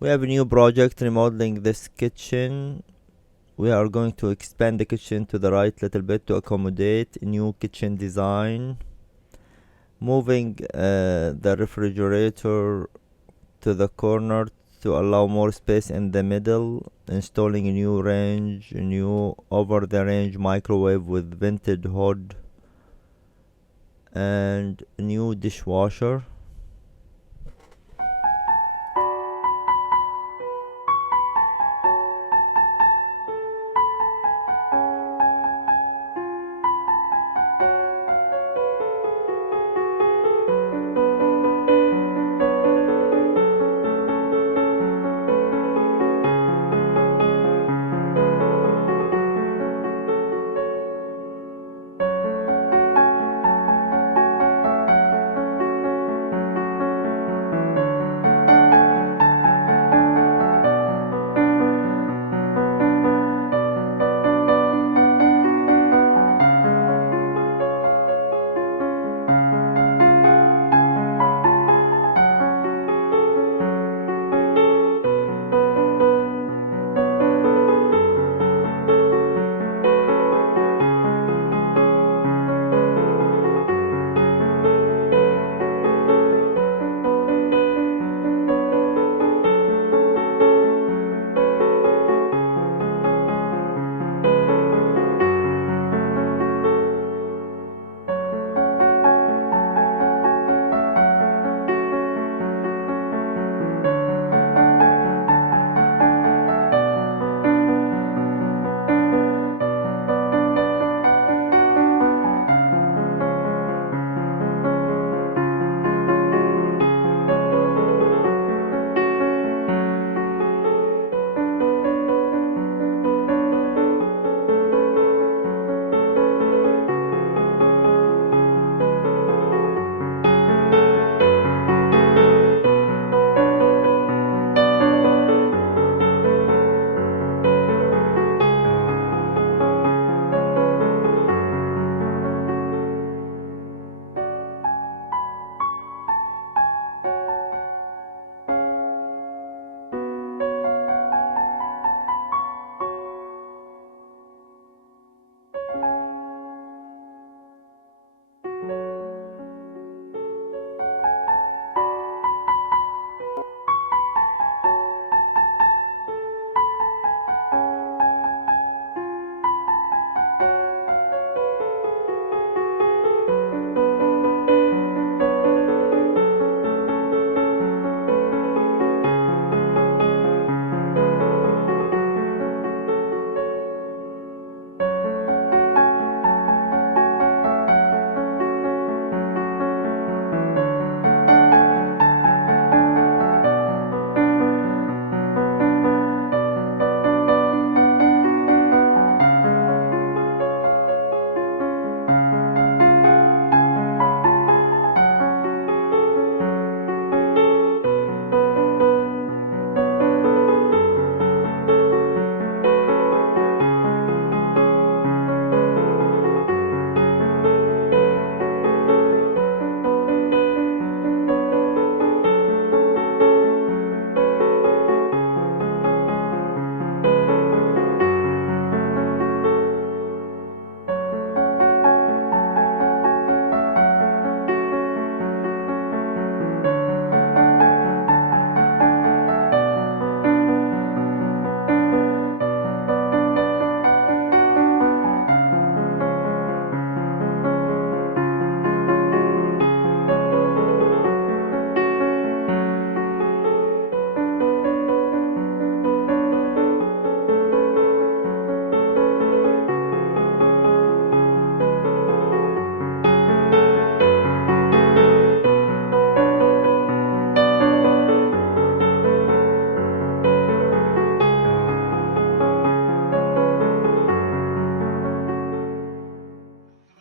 We have a new project remodeling this kitchen. We are going to expand the kitchen to the right little bit to accommodate a new kitchen design. Moving the refrigerator to the corner to allow more space in the middle. Installing a new range, a new over-the-range microwave with vented hood, and a new dishwasher.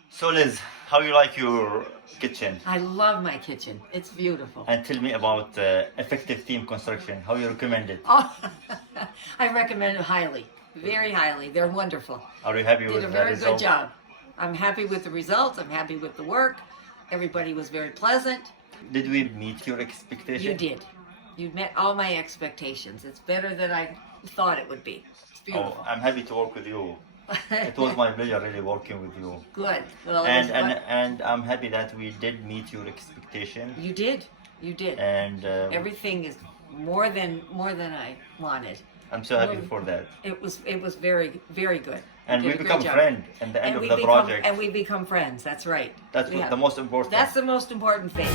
So Liz, how you like your kitchen? I love my kitchen. It's beautiful. And tell me about effective theme construction. How you recommend it? Oh, I recommend it highly, very highly. They're wonderful. Are you happy Did with a the very result? good job. I'm happy with the results. I'm happy with the work. Everybody was very pleasant. Did we meet your expectation? You did. You met all my expectations. It's better than I thought it would be. It's beautiful. Oh, I'm happy to work with you. It was my pleasure really working with you. Good. Well, And I'm happy that we did meet your expectation. you did. You did. And Everything is more than I wanted. I'm so happy for that. It was very good. And You we did a become great job. friends at the end And of we the become- project. And we become friends. That's right. That's Yeah. the most important. That's the most important thing.